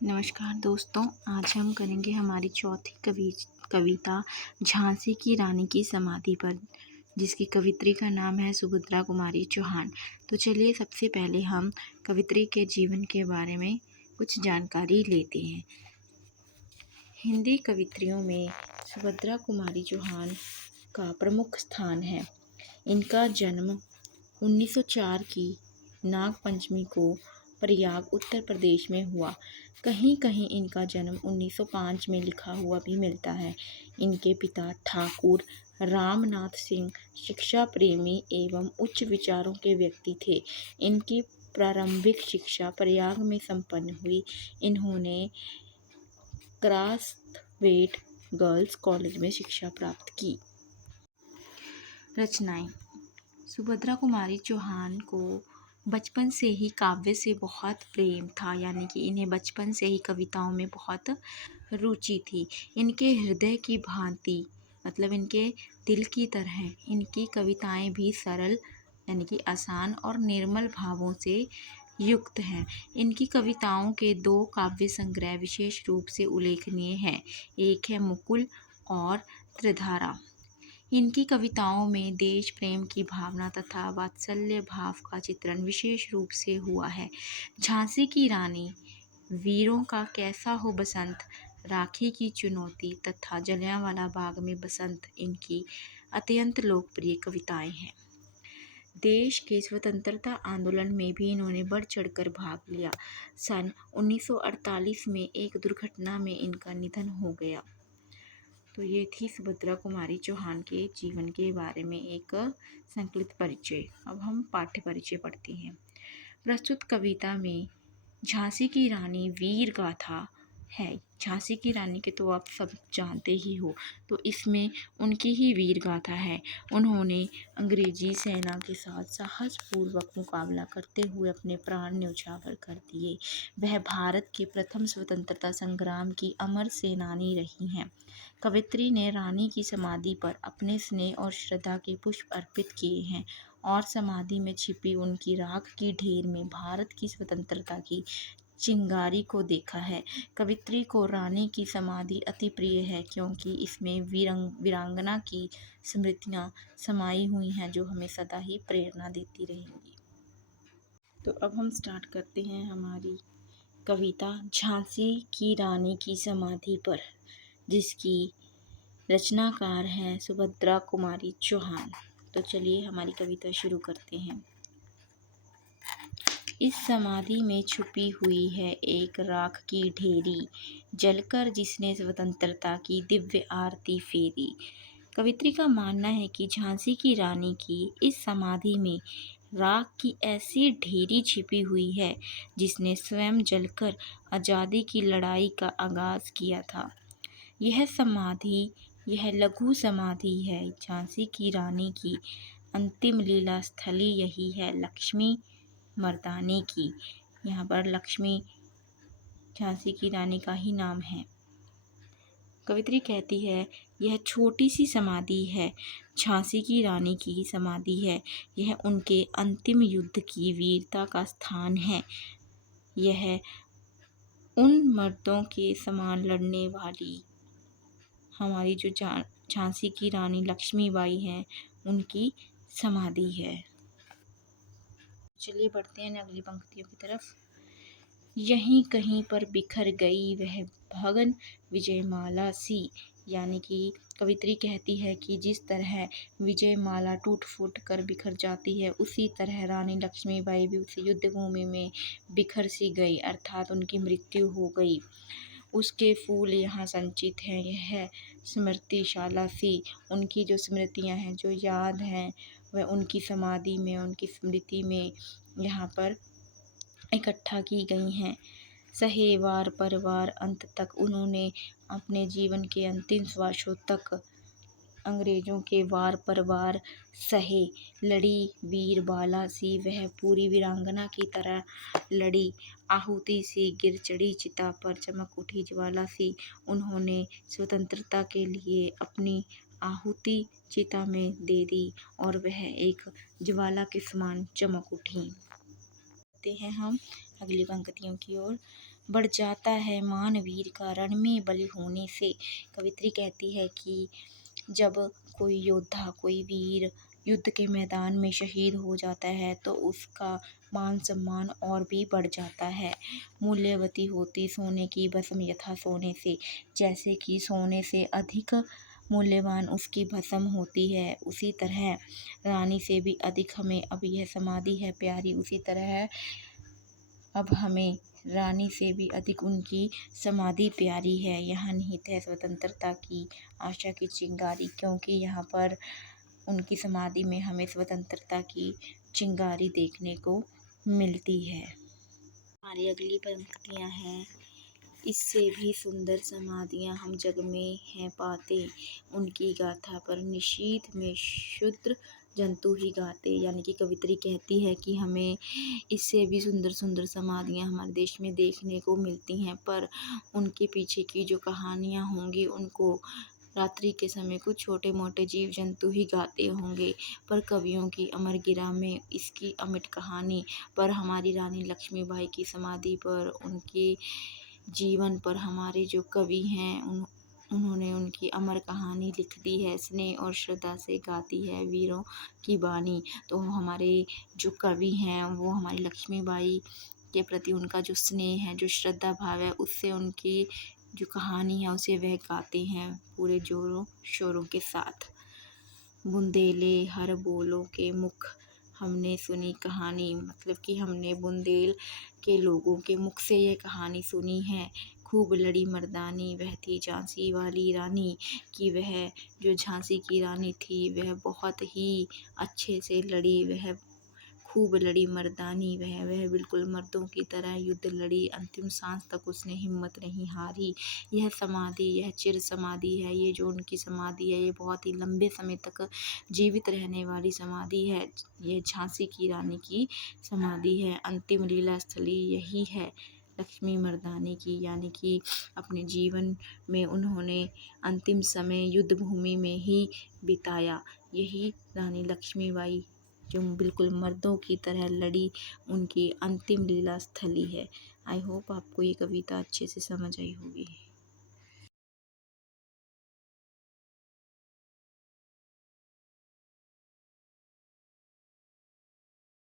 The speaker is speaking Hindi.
नमस्कार दोस्तों, आज हम करेंगे हमारी चौथी कविता झांसी की रानी की समाधि पर, जिसकी कवित्री का नाम है सुभद्रा कुमारी चौहान। तो चलिए सबसे पहले हम कवित्री के जीवन के बारे में कुछ जानकारी लेते हैं। हिंदी कवित्रियों में सुभद्रा कुमारी चौहान का प्रमुख स्थान है। इनका जन्म 1904 की नाग पंचमी को प्रयाग उत्तर प्रदेश में हुआ। कहीं कहीं इनका जन्म 1905 में लिखा हुआ भी मिलता है। इनके पिता ठाकुर रामनाथ सिंह शिक्षा प्रेमी एवं उच्च विचारों के व्यक्ति थे। इनकी प्रारंभिक शिक्षा प्रयाग में संपन्न हुई। इन्होंने क्रास्थवेट गर्ल्स कॉलेज में शिक्षा प्राप्त की। रचनाएं। सुभद्रा कुमारी चौहान को बचपन से ही काव्य से बहुत प्रेम था, यानी कि इन्हें बचपन से ही कविताओं में बहुत रुचि थी। इनके हृदय की भांति मतलब इनके दिल की तरह इनकी कविताएं भी सरल यानी कि आसान और निर्मल भावों से युक्त हैं। इनकी कविताओं के दो काव्य संग्रह विशेष रूप से उल्लेखनीय हैं। एक है मुकुल और त्रिधारा। इनकी कविताओं में देश प्रेम की भावना तथा वात्सल्य भाव का चित्रण विशेष रूप से हुआ है। झांसी की रानी, वीरों का कैसा हो बसंत, राखी की चुनौती तथा जलियांवाला बाग में बसंत इनकी अत्यंत लोकप्रिय कविताएं हैं। देश के स्वतंत्रता आंदोलन में भी इन्होंने बढ़ चढ़कर भाग लिया। सन 1948 में एक दुर्घटना में इनका निधन हो गया। तो ये थी सुभद्रा कुमारी चौहान के जीवन के बारे में एक संकलित परिचय। अब हम पाठ्य परिचय पढ़ते हैं। प्रस्तुत कविता में झांसी की रानी वीर गाथा है। झांसी की रानी के तो आप सब जानते ही हो, तो इसमें उनकी ही वीर गाथा है। उन्होंने अंग्रेजी सेना के साथ साहसपूर्वक मुकाबला करते हुए अपने प्राण न्यौछावर कर दिए। वह भारत के प्रथम स्वतंत्रता संग्राम की अमर सेनानी रही हैं। कवित्री ने रानी की समाधि पर अपने स्नेह और श्रद्धा के पुष्प अर्पित किए हैं और समाधि में छिपी उनकी राख की ढेर में भारत की स्वतंत्रता की चिंगारी को देखा है। कवित्री को रानी की समाधि अति प्रिय है, क्योंकि इसमें वीरांगना की स्मृतियाँ समाई हुई हैं जो हमें सदा ही प्रेरणा देती रहेंगी। तो अब हम स्टार्ट करते हैं हमारी कविता झांसी की रानी की समाधि पर, जिसकी रचनाकार हैं सुभद्रा कुमारी चौहान। तो चलिए हमारी कविता शुरू करते हैं। इस समाधि में छुपी हुई है एक राख की ढेरी, जलकर जिसने स्वतंत्रता की दिव्य आरती फेरी। कवित्री का मानना है कि झांसी की रानी की इस समाधि में राख की ऐसी ढेरी छिपी हुई है जिसने स्वयं जलकर आज़ादी की लड़ाई का आगाज किया था। यह लघु समाधि है। झांसी की रानी की अंतिम लीला स्थली यही है लक्ष्मी मर्दानी की। यहाँ पर लक्ष्मी झांसी की रानी का ही नाम है। कवित्री कहती है, यह छोटी सी समाधि है, झांसी की रानी की समाधि है। यह उनके अंतिम युद्ध की वीरता का स्थान है। यह उन मर्दों के समान लड़ने वाली हमारी जो झांसी की रानी लक्ष्मीबाई हैं, उनकी समाधि है। चलिए बढ़ते हैं अगली पंक्तियों की तरफ। यहीं कहीं पर बिखर गई वह भगन विजयमाला सी, यानी कि कवित्री कहती है कि जिस तरह विजयमाला टूट फूट कर बिखर जाती है, उसी तरह रानी लक्ष्मीबाई भी उस युद्ध भूमि में बिखर सी गई, अर्थात उनकी मृत्यु हो गई। उसके फूल यहाँ संचित हैं। यह स्मृतिशाला सी, उनकी जो स्मृतियाँ हैं, जो याद हैं, वह उनकी समाधि में, उनकी स्मृति में यहाँ पर इकट्ठा की गई हैं। सहे वार पर वार अंत तक, उन्होंने अपने जीवन के अंतिम श्वासों तक अंग्रेजों के वार पर वार सहे। लड़ी वीर बाला सी, वह पूरी वीरांगना की तरह लड़ी। आहुति सी गिर चढ़ी चिता पर, चमक उठी ज्वाला सी। उन्होंने स्वतंत्रता के लिए अपनी आहुति चिता में दे दी और वह एक ज्वाला के समान चमक उठी। हैं हम अगली पंक्तियों की ओर। बढ़ जाता है मान वीर का रण में बलि होने से। कवित्री कहती है कि जब कोई योद्धा, कोई वीर युद्ध के मैदान में शहीद हो जाता है तो उसका मान सम्मान और भी बढ़ जाता है। मूल्यवती होती सोने की भस्म यथा सोने से। जैसे कि सोने से अधिक मूल्यवान उसकी भस्म होती है, उसी तरह रानी से भी अधिक हमें अब यह समाधि है प्यारी। उसी तरह अब हमें रानी से भी अधिक उनकी समाधि प्यारी है। यहाँ निहित है स्वतंत्रता की आशा की चिंगारी, क्योंकि यहाँ पर उनकी समाधि में हमें स्वतंत्रता की चिंगारी देखने को मिलती है। हमारी अगली पंक्तियाँ हैं, इससे भी सुंदर समाधियाँ हम जग में हैं पाते, उनकी गाथा पर निशीथ में शूद्र जंतु ही गाते। यानी कि कवित्री कहती है कि हमें इससे भी सुंदर सुंदर समाधियाँ हमारे देश में देखने को मिलती हैं, पर उनके पीछे की जो कहानियाँ होंगी उनको रात्रि के समय कुछ छोटे मोटे जीव जंतु ही गाते होंगे, पर कवियों की अमर गिरा में इसकी अमिट कहानी पर, हमारी रानी लक्ष्मीबाई की समाधि पर, उनके जीवन पर हमारे जो कवि हैं उन्होंने उनकी अमर कहानी लिख दी है। स्नेह और श्रद्धा से गाती है वीरों की बानी। तो हमारे जो कवि हैं वो हमारी लक्ष्मीबाई के प्रति उनका जो स्नेह है, जो श्रद्धा भाव है, उससे उनकी जो कहानी है उसे वह गाते हैं पूरे जोरों शोरों के साथ। बुंदेले हर बोलों के मुख हमने सुनी कहानी, मतलब कि हमने बुंदेल के लोगों के मुख से ये कहानी सुनी है। खूब लड़ी मर्दानी वह थी झांसी वाली रानी, कि वह जो झांसी की रानी थी वह बहुत ही अच्छे से लड़ी, वह खूब लड़ी मर्दानी, वह बिल्कुल मर्दों की तरह युद्ध लड़ी, अंतिम सांस तक उसने हिम्मत नहीं हारी। यह समाधि, यह चिर समाधि है, ये जो उनकी समाधि है ये बहुत ही लंबे समय तक जीवित रहने वाली समाधि है। ये झांसी की रानी की समाधि है। अंतिम लीला स्थली यही है लक्ष्मी मर्दानी की, यानी कि अपने जीवन में उन्होंने अंतिम समय युद्ध भूमि में ही बिताया। यही रानी लक्ष्मीबाई जो बिल्कुल मर्दों की तरह लड़ी, उनकी अंतिम लीला स्थली है। आई होप आपको ये कविता अच्छे से समझ आई होगी।